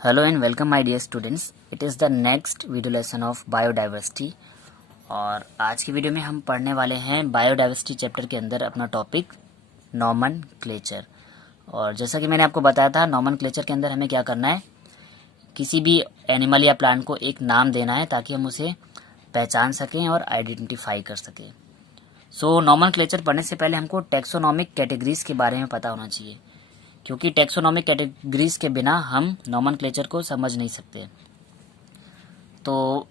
Hello and welcome my dear students. It is the next video lesson of biodiversity. और आज की video में हम पढ़ने वाले हैं बायोडाइवर्सिटी चैप्टर के अंदर अपना टॉपिक नॉमनक्लेचर। और जैसा कि मैंने आपको बताया था, नॉमनक्लेचर के अंदर हमें क्या करना है, किसी भी एनिमल या प्लांट को एक नाम देना है ताकि हम उसे पहचान सकें और आइडेंटिफाई कर सकें। सो नॉमनक्लेचर पढ़ने से पहले हमको टैक्सोनॉमिक कैटेगरीज के बारे में पता होना चाहिए, क्योंकि टैक्सोनॉमिक कैटेगरीज के बिना हम नॉमनक्लेचर को समझ नहीं सकते। तो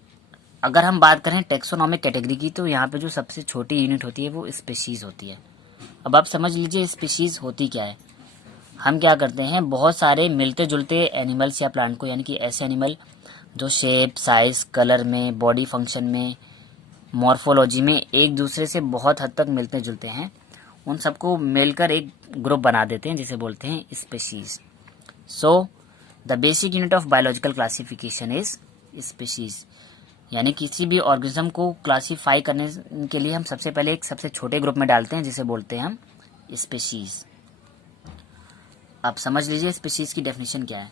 अगर हम बात करें टैक्सोनॉमिक कैटेगरी की, तो यहाँ पे जो सबसे छोटी यूनिट होती है वो स्पीशीज़ होती है। अब आप समझ लीजिए स्पीशीज़ होती क्या है। हम क्या करते हैं, बहुत सारे मिलते जुलते एनिमल्स या प्लांट को, यानी कि ऐसे एनिमल जो शेप, साइज, कलर में, बॉडी फंक्शन में, मॉर्फोलॉजी में एक दूसरे से बहुत हद तक मिलते जुलते हैं, उन सबको मिलकर एक ग्रुप बना देते हैं जिसे बोलते हैं species. So the basic unit of biological classification is species. यानी किसी भी ऑर्गेनिज्म को क्लासीफाई करने के लिए हम सबसे पहले एक सबसे छोटे ग्रुप में डालते हैं जिसे बोलते हैं हम स्पीशीज। आप समझ लीजिए स्पीशीज की डेफिनेशन क्या है।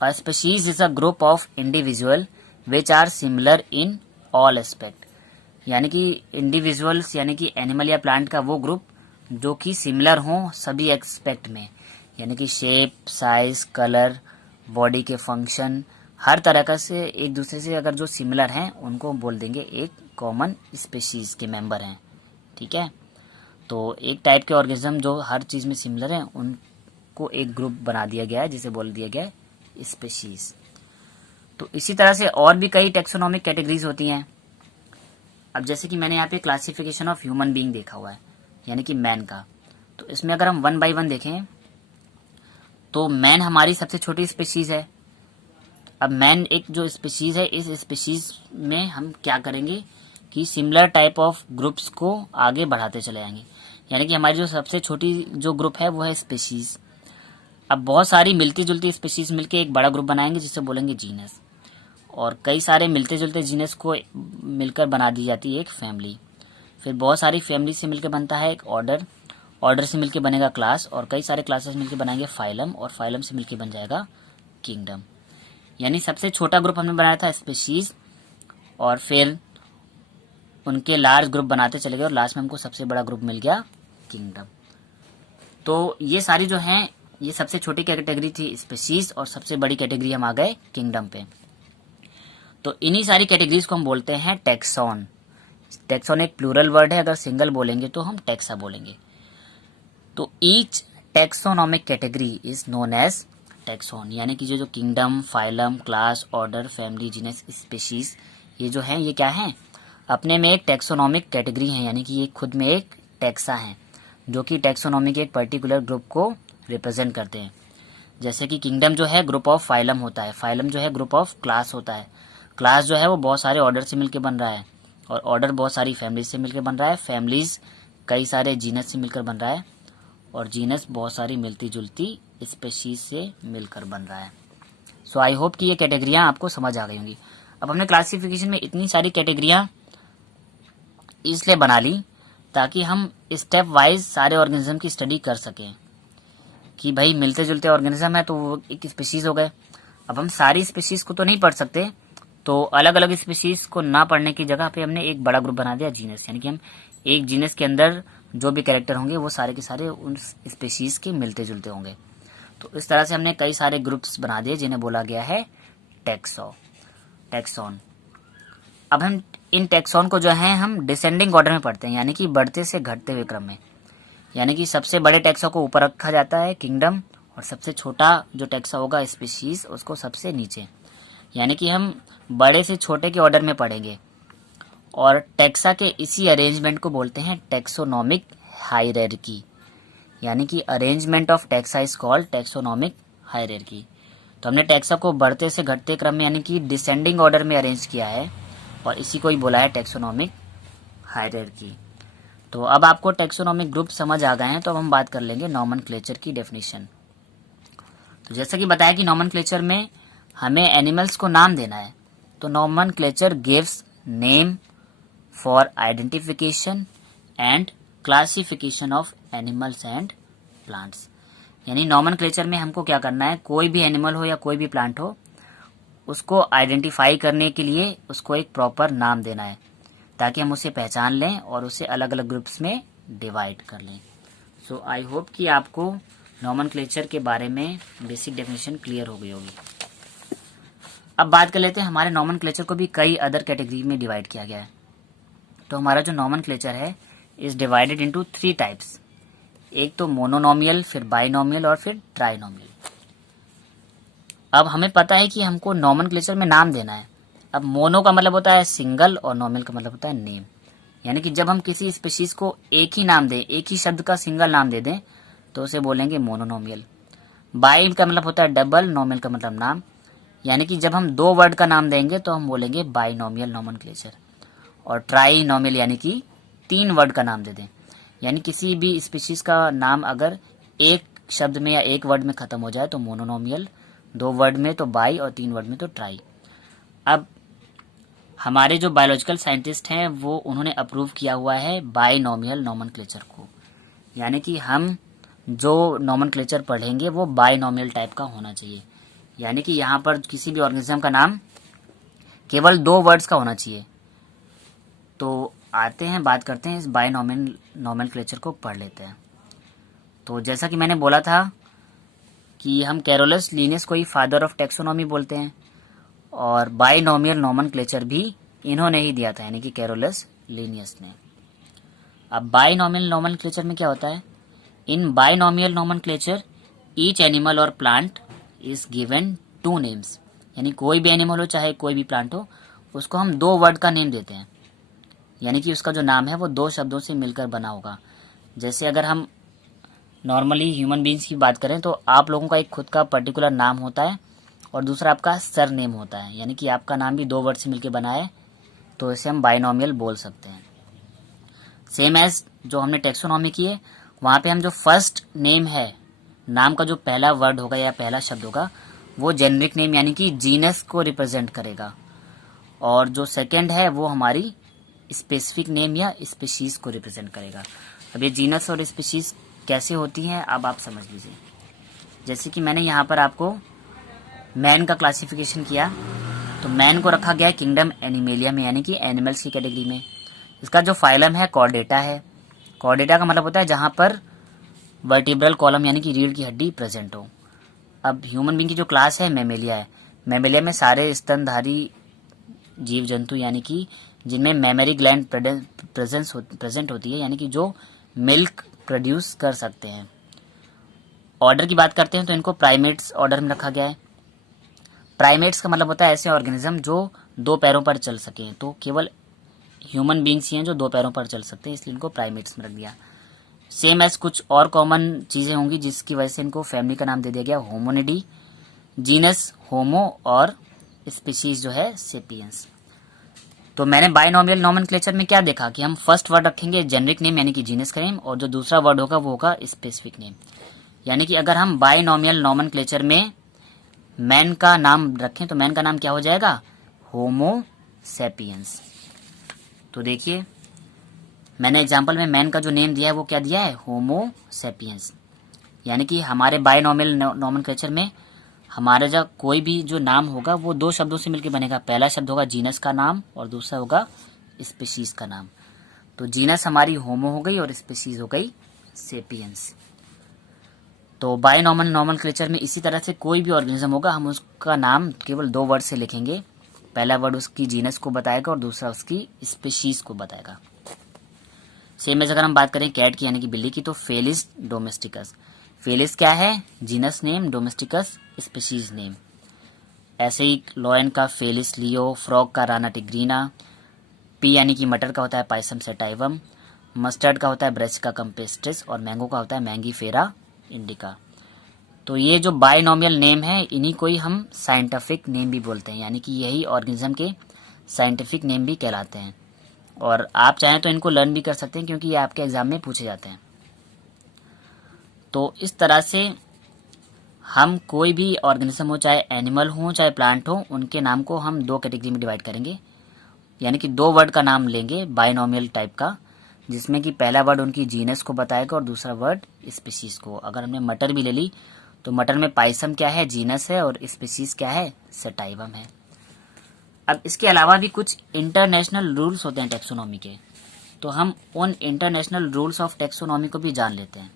A species is a group of individual which are similar in all aspect. यानी कि इंडिविजुअल्स यानी कि एनिमल या प्लांट का वो ग्रुप जो कि सिमिलर हों सभी एक्सपेक्ट में, यानी कि शेप, साइज, कलर, बॉडी के फंक्शन, हर तरह का से एक दूसरे से अगर जो सिमिलर हैं उनको बोल देंगे एक कॉमन स्पीशीज के मेंबर हैं। ठीक है, तो एक टाइप के ऑर्गेनिज्म जो हर चीज़ में सिमिलर हैं उनको एक ग्रुप बना दिया गया है जिसे बोल दिया गया है स्पीशीज। तो इसी तरह से और भी कई टैक्सोनॉमिक कैटेगरीज होती हैं। अब जैसे कि मैंने यहाँ पे क्लासिफिकेशन ऑफ ह्यूमन बीइंग देखा हुआ है, यानी कि मैन का। तो इसमें अगर हम 1 बाय 1 देखें तो मैन हमारी सबसे छोटी स्पीशीज है। अब मैन एक जो स्पीशीज है, इस स्पीशीज में हम क्या करेंगे कि सिमिलर टाइप ऑफ ग्रुप्स को आगे बढ़ाते चले जाएंगे। यानी कि हमारी जो सबसे छोटी जो ग्रुप है वो है स्पीशीज। अब बहुत सारी मिलती जुलती स्पीशीज मिलके एक बड़ा ग्रुप बनाएंगे जिसे बोलेंगे जीनस। और कई सारे मिलते जुलते जीनस को मिलकर बना दी जाती है एक फैमिली। फिर बहुत सारी फैमिली से मिलकर बनता है एक ऑर्डर, ऑर्डर से मिलकर बनेगा क्लास, और कई सारे क्लासेस मिलकर बनाएंगे फाइलम, और फाइलम से मिलकर बन जाएगा किंगडम। यानी सबसे छोटा ग्रुप हमने बनाया था स्पीशीज, और फिर उनके लार्ज ग्रुप बनाते चले गए और लास्ट में हमको सबसे बड़ा ग्रुप मिल गया किंगडम। तो ये सारी जो हैं, ये सबसे छोटी कैटेगरी थी स्पीशीज, और सबसे बड़ी कैटेगरी हम आ गए किंगडम पे। तो इन्हीं सारी कैटेगरीज को हम बोलते हैं टैक्सॉन। टैक्सॉन एक प्लूरल वर्ड है, अगर सिंगल बोलेंगे तो हम टैक्सा बोलेंगे। तो each taxonomic category is known as taxon. यानी कि जो kingdom, phylum, class, order, family, genus, species, ये जो है ये क्या है, अपने में एक टैक्सोनॉमिक कैटेगरी है। यानी कि ये खुद में एक टैक्सा है जो कि टैक्सोनॉमी के एक पर्टिकुलर ग्रुप को रिप्रेजेंट करते हैं। जैसे कि किंगडम जो है ग्रुप ऑफ फाइलम होता है, फाइलम जो है ग्रुप ऑफ क्लास होता है, क्लास जो है वो बहुत सारे ऑर्डर से मिलकर बन रहा है, और ऑर्डर बहुत सारी फैमिलीज से मिलकर बन रहा है, फैमिलीज कई सारे जीनस से मिलकर बन रहा है, और जीनस बहुत सारी मिलती जुलती स्पीशीज से मिलकर बन रहा है। सो आई होप कि ये कैटेगरियाँ आपको समझ आ गई होंगी। अब हमने क्लासिफिकेशन में इतनी सारी कैटेगरियाँ इसलिए बना ली ताकि हम स्टेप वाइज सारे ऑर्गेनिज्म की स्टडी कर सकें कि भाई मिलते जुलते ऑर्गेनिज्म है तो वो एक स्पीशीज हो गए। अब हम सारी स्पीशीज को तो नहीं पढ़ सकते, तो अलग अलग स्पीशीज को ना पढ़ने की जगह पे हमने एक बड़ा ग्रुप बना दिया जीनस। यानी कि हम एक जीनस के अंदर जो भी कैरेक्टर होंगे वो सारे के सारे उन स्पीशीज के मिलते जुलते होंगे। तो इस तरह से हमने कई सारे ग्रुप्स बना दिए जिन्हें बोला गया है टैक्सॉन। अब हम इन टैक्सॉन को जो है हम डिसेंडिंग ऑर्डर में पढ़ते हैं, यानी कि बढ़ते से घटते हुए क्रम में। यानी कि सबसे बड़े टैक्सा को ऊपर रखा जाता है किंगडम, और सबसे छोटा जो टैक्सा होगा स्पीशीज उसको सबसे नीचे। यानी कि हम बड़े से छोटे के ऑर्डर में पढ़ेंगे, और टैक्सा के इसी अरेंजमेंट को बोलते हैं टैक्सोनॉमिक हायरार्की। यानी कि arrangement of taxa is called taxonomic hierarchy. तो हमने टैक्सा को बढ़ते से घटते क्रम में यानी कि डिसेंडिंग ऑर्डर में अरेंज किया है, और इसी को ही बोला है टैक्सोनॉमिक हायरार्की। तो अब आपको टैक्सोनॉमिक ग्रुप समझ आ गए हैं, तो अब हम बात कर लेंगे नॉमनक्लेचर की डेफिनेशन। तो जैसा कि बताया कि नॉमनक्लेचर में हमें एनिमल्स को नाम देना है, तो nomenclature gives name for identification and classification of animals and plants. यानी नॉमनक्लेचर में हमको क्या करना है, कोई भी एनिमल हो या कोई भी प्लांट हो, उसको आइडेंटिफाई करने के लिए उसको एक प्रॉपर नाम देना है ताकि हम उसे पहचान लें और उसे अलग अलग ग्रुप्स में डिवाइड कर लें। सो आई होप कि आपको नॉमेनक्लेचर के बारे में बेसिक डेफिनेशन क्लियर हो गई होगी। अब बात कर लेते हैं, हमारे नॉमेनक्लेचर को भी कई अदर कैटेगरी में डिवाइड किया गया है। तो हमारा जो नॉमेनक्लेचर है इज डिवाइडेड इनटू 3 टाइप्स। एक तो मोनोनॉमियल, फिर बाइनॉमियल और फिर ट्राइनॉमियल। अब हमें पता है कि हमको नॉमेनक्लेचर में नाम देना है। अब मोनो का मतलब होता है सिंगल और नॉमियल का मतलब होता है नेम, यानी कि जब हम किसी स्पीशीज को एक ही नाम दें, एक ही शब्द का सिंगल नाम दे दें तो उसे बोलेंगे मोनोनॉमियल। बाई का मतलब होता है डबल, नॉमियल का मतलब नाम, यानी कि जब हम 2 वर्ड का नाम देंगे तो हम बोलेंगे बाइनॉमियल नॉमेनक्लेचर। और ट्राइनॉमियल यानी कि 3 वर्ड का नाम दे दें, यानी किसी भी स्पीशीज का नाम अगर एक शब्द में या एक वर्ड में खत्म हो जाए तो मोनोनॉमियल, 2 वर्ड में तो बाई और 3 वर्ड में तो ट्राई। अब हमारे जो बायोलॉजिकल साइंटिस्ट हैं वो उन्होंने अप्रूव किया हुआ है बाइनॉमियल नॉमेनक्लेचर को, यानी कि हम जो नॉमेनक्लेचर पढ़ेंगे वो बाइनॉमियल टाइप का होना चाहिए, यानी कि यहाँ पर किसी भी ऑर्गेनिज्म का नाम केवल 2 वर्ड्स का होना चाहिए। तो आते हैं, बात करते हैं, इस बाइनॉमियल नॉमेनक्लेचर को पढ़ लेते हैं। तो जैसा कि मैंने बोला था कि हम कैरोलस लिनियस को ही फादर ऑफ टेक्सोनॉमी बोलते हैं, और बाइनॉमियल नॉमेनक्लेचर भी इन्होंने ही दिया था, यानी कि कैरोलस लिनियस ने। अब बाइनॉमियल नॉमेनक्लेचर में क्या होता है, इन बाइनॉमियल नॉमेनक्लेचर ईच एनिमल और प्लांट इज गिवन 2 नेम्स, यानी कोई भी एनिमल हो चाहे कोई भी प्लांट हो उसको हम 2 वर्ड का नेम देते हैं, यानी कि उसका जो नाम है वो 2 शब्दों से मिलकर बना होगा। जैसे अगर हम नॉर्मली ह्यूमन बीइंग्स की बात करें तो आप लोगों का एक खुद का पर्टिकुलर नाम होता है और दूसरा आपका सर नेम होता है, यानी कि आपका नाम भी 2 वर्ड से मिलकर बना है, तो इसे हम बाइनॉमियल बोल सकते हैं। सेम एज जो हमने टेक्सोनॉमी की है, वहाँ पे हम जो फर्स्ट नेम है, नाम का जो पहला वर्ड होगा या पहला शब्द होगा वो जेनरिक नेम यानी कि जीनस को रिप्रेजेंट करेगा, और जो सेकंड है वो हमारी स्पेसिफिक नेम या स्पीशीज को रिप्रेजेंट करेगा। अब ये जीनस और स्पीशीज कैसे होती हैं अब आप समझ लीजिए। जैसे कि मैंने यहाँ पर आपको मैन का क्लासिफिकेशन किया, तो मैन को रखा गया है किंगडम एनिमेलिया में, यानी कि एनिमल्स की कैटेगरी में। इसका जो फाइलम है कॉर्डेटा है। कॉर्डेटा का मतलब होता है जहाँ पर वर्टिब्रल कॉलम यानी कि रीढ़ की हड्डी प्रेजेंट हो। अब ह्यूमन बीइंग की जो क्लास है मेमेलिया है। मेमेलिया में सारे स्तनधारी जीव जंतु, यानी कि जिनमें मेमरी ग्लैंड प्रेजेंट होती है, यानी कि जो मिल्क प्रोड्यूस कर सकते हैं। ऑर्डर की बात करते हैं तो इनको प्राइमेट्स ऑर्डर में रखा गया है। प्राइमेट्स का मतलब होता है ऐसे ऑर्गेनिज्म जो 2 पैरों पर चल सकें, तो केवल ह्यूमन बीइंग्स ही हैं जो 2 पैरों पर चल सकते हैं, इसलिए इनको प्राइमेट्स में रख दिया। सेम एज कुछ और कॉमन चीज़ें होंगी जिसकी वजह से इनको फैमिली का नाम दे दिया गया होमोनिडी, जीनस होमो और स्पीशीज जो है सेपियंस। तो मैंने बाइनॉमियल नॉमेनक्लेचर में क्या देखा कि हम फर्स्ट वर्ड रखेंगे जेनरिक नेम यानी कि जीनस का नेम, और जो दूसरा वर्ड होगा वो होगा स्पेसिफिक नेम। यानी कि अगर हम बाइनॉमियल नॉमेनक्लेचर में मैन का नाम रखें तो मैन का नाम क्या हो जाएगा, होमो सेपियंस। तो देखिए मैंने एग्जांपल में मैन का जो नेम दिया है वो क्या दिया है, होमो सेपियंस। यानी कि हमारे बाइनॉमियल नॉमेनक्लेचर में हमारा जो कोई भी जो नाम होगा वो 2 शब्दों से मिलकर बनेगा। पहला शब्द होगा जीनस का नाम और दूसरा होगा स्पीशीज का नाम। तो जीनस हमारी होमो हो गई और स्पीशीज हो गई सेपियंस। तो बाइनॉमियल नॉमेनक्लेचर में इसी तरह से कोई भी ऑर्गेनिज्म होगा हम उसका नाम केवल 2 वर्ड से लिखेंगे। पहला वर्ड उसकी जीनस को बताएगा और दूसरा उसकी स्पीशीज को बताएगा। सेम एज अगर हम बात करें कैट की यानी कि बिल्ली की, तो फेलिस डोमेस्टिकस। फेलिस क्या है, genus name, domesticus species name. ऐसे ही लॉयन का फेलिस लियो, फ्रॉग का राना टिग्रीना, पी यानी कि मटर का होता है पाइसम सेटाइवम, मस्टर्ड का होता है ब्रेसिका कंपेस्टिस और मैंगो का होता है मैंगीफेरा इंडिका। तो ये जो बाइनॉमियल नेम है इन्हीं को ही हम साइंटिफिक नेम भी बोलते हैं, यानी कि यही ऑर्गेनिज्म के साइंटिफिक नेम भी कहलाते हैं। और आप चाहें तो इनको लर्न भी कर सकते हैं क्योंकि ये आपके एग्जाम में पूछे जाते हैं। तो इस तरह से हम कोई भी ऑर्गेनिज्म हो, चाहे एनिमल हो चाहे प्लांट हो, उनके नाम को हम 2 कैटेगरी में डिवाइड करेंगे, यानी कि 2 वर्ड का नाम लेंगे बाइनॉमियल टाइप का, जिसमें कि पहला वर्ड उनकी जीनस को बताएगा और दूसरा वर्ड स्पीशीज को। अगर हमने मटर भी ले ली तो मटर में पाइसम क्या है, जीनस है, और स्पीशीज क्या है, सेटाइवम है। अब इसके अलावा भी कुछ इंटरनेशनल रूल्स होते हैं टैक्सोनॉमी के, तो हम उन इंटरनेशनल रूल्स ऑफ टैक्सोनॉमी को भी जान लेते हैं।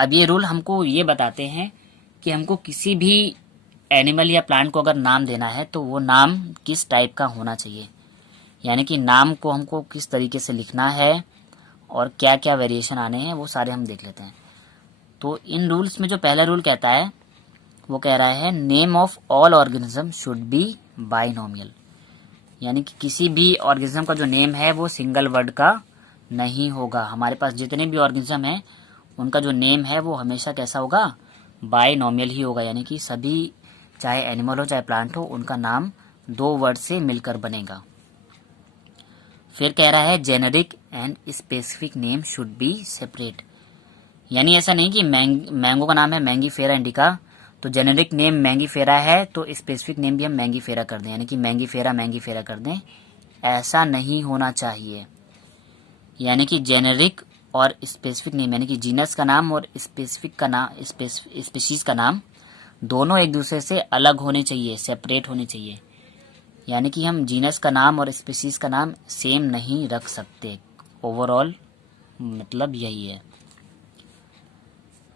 अब ये रूल हमको ये बताते हैं कि हमको किसी भी एनिमल या प्लांट को अगर नाम देना है तो वो नाम किस टाइप का होना चाहिए, यानी कि नाम को हमको किस तरीके से लिखना है और क्या क्या वेरिएशन आने हैं वो सारे हम देख लेते हैं। तो इन रूल्स में जो पहला रूल कहता है वो कह रहा है name of all organism should be binomial, यानी कि किसी भी ऑर्गेनिज्म का जो नेम है वो सिंगल वर्ड का नहीं होगा। हमारे पास जितने भी ऑर्गेनिज्म हैं उनका जो नेम है वो हमेशा कैसा होगा, बाइनोमियल ही होगा, यानी कि सभी चाहे एनिमल हो चाहे प्लांट हो उनका नाम 2 वर्ड से मिलकर बनेगा। फिर कह रहा है generic and specific name should B separate, यानी ऐसा नहीं कि मैंगो का नाम है मैंगीफेरा इंडिका, तो जेनेरिक नेम मैंगीफेरा है तो स्पेसिफिक नेम भी हम मैंगीफेरा कर दें, यानी कि मैंगीफेरा कर दें, ऐसा नहीं होना चाहिए। यानी कि जेनेरिक और स्पेसिफिक नेम यानी कि जीनस का नाम और स्पेसिफिक का नाम स्पीशीज का नाम दोनों एक दूसरे से अलग होने चाहिए, सेपरेट होने चाहिए। यानी कि हम जीनस का नाम और स्पीशीज का नाम सेम नहीं रख सकते। ओवरऑल मतलब यही है।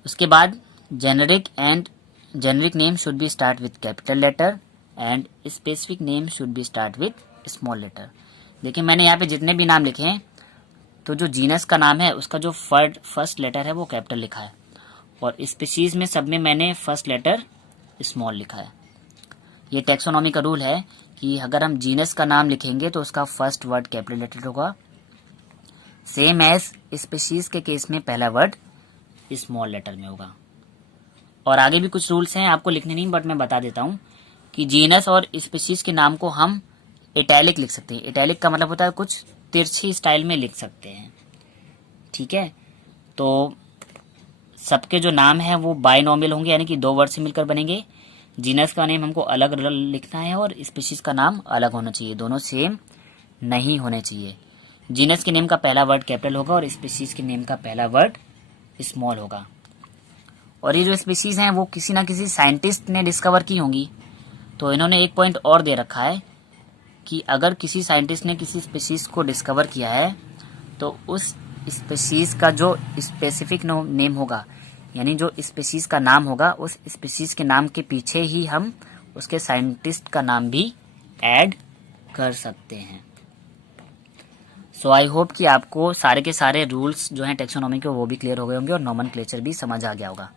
उसके बाद generic name should be start with capital letter and specific name should be start with small letter. देखिए मैंने यहाँ पे जितने भी नाम लिखे हैं तो जो जीनस का नाम है उसका जो फर्स्ट लेटर है वो कैपिटल लिखा है और स्पीशीज में सब में मैंने फर्स्ट लेटर स्मॉल लिखा है। ये टैक्सोनॉमी का रूल है कि अगर हम जीनस का नाम लिखेंगे तो उसका फर्स्ट वर्ड कैपिटल लेटर होगा, सेम एज स्पीशीज के केस में पहला वर्ड स्मॉल लेटर में होगा। और आगे भी कुछ रूल्स हैं, आपको लिखने नहीं बट मैं बता देता हूँ कि जीनस और स्पीशीज के नाम को हम इटैलिक लिख सकते हैं। इटैलिक का मतलब होता है कुछ तिरछी स्टाइल में लिख सकते हैं, ठीक है। तो सबके जो नाम है वो बाइनोमियल होंगे, यानी कि 2 वर्ड से मिलकर बनेंगे। जीनस का नेम हमको अलग लिखना है और स्पीशीज का नाम अलग होना चाहिए, दोनों सेम नहीं होने चाहिए। जीनस के नेम का पहला वर्ड कैपिटल होगा और स्पीशीज के नेम का पहला वर्ड स्मॉल होगा। और ये जो स्पीशीज हैं वो किसी ना किसी साइंटिस्ट ने डिस्कवर की होंगी, तो इन्होंने एक पॉइंट और दे रखा है कि अगर किसी साइंटिस्ट ने किसी स्पीशीज को डिस्कवर किया है तो उस स्पीशीज का जो स्पेसिफिक नेम होगा, यानी जो स्पीशीज का नाम होगा, उस स्पीशीज के नाम के पीछे ही हम उसके साइंटिस्ट का नाम भी ऐड कर सकते हैं। सो आई होप कि आपको सारे के सारे रूल्स जो हैं टैक्सोनॉमी के वो भी क्लियर हो गए होंगे और नॉमेनक्लेचर भी समझ आ गया होगा।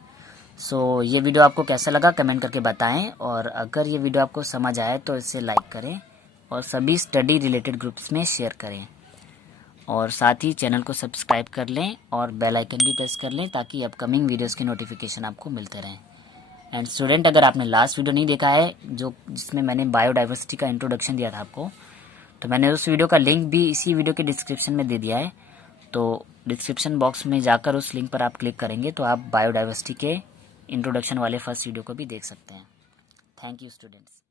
सो ये वीडियो आपको कैसा लगा कमेंट करके बताएं, और अगर ये वीडियो आपको समझ आए तो इसे लाइक करें और सभी स्टडी रिलेटेड ग्रुप्स में शेयर करें, और साथ ही चैनल को सब्सक्राइब कर लें और बेल आइकन भी प्रेस कर लें ताकि अपकमिंग वीडियोस की नोटिफिकेशन आपको मिलते रहें। एंड स्टूडेंट, अगर आपने लास्ट वीडियो नहीं देखा है जिसमें मैंने बायोडाइवर्सिटी का इंट्रोडक्शन दिया था आपको, तो मैंने उस वीडियो का लिंक भी इसी वीडियो के डिस्क्रिप्शन में दे दिया है। तो डिस्क्रिप्शन बॉक्स में जाकर उस लिंक पर आप क्लिक करेंगे तो आप बायोडाइवर्सिटी के इंट्रोडक्शन वाले फर्स्ट वीडियो को भी देख सकते हैं। Thank you students.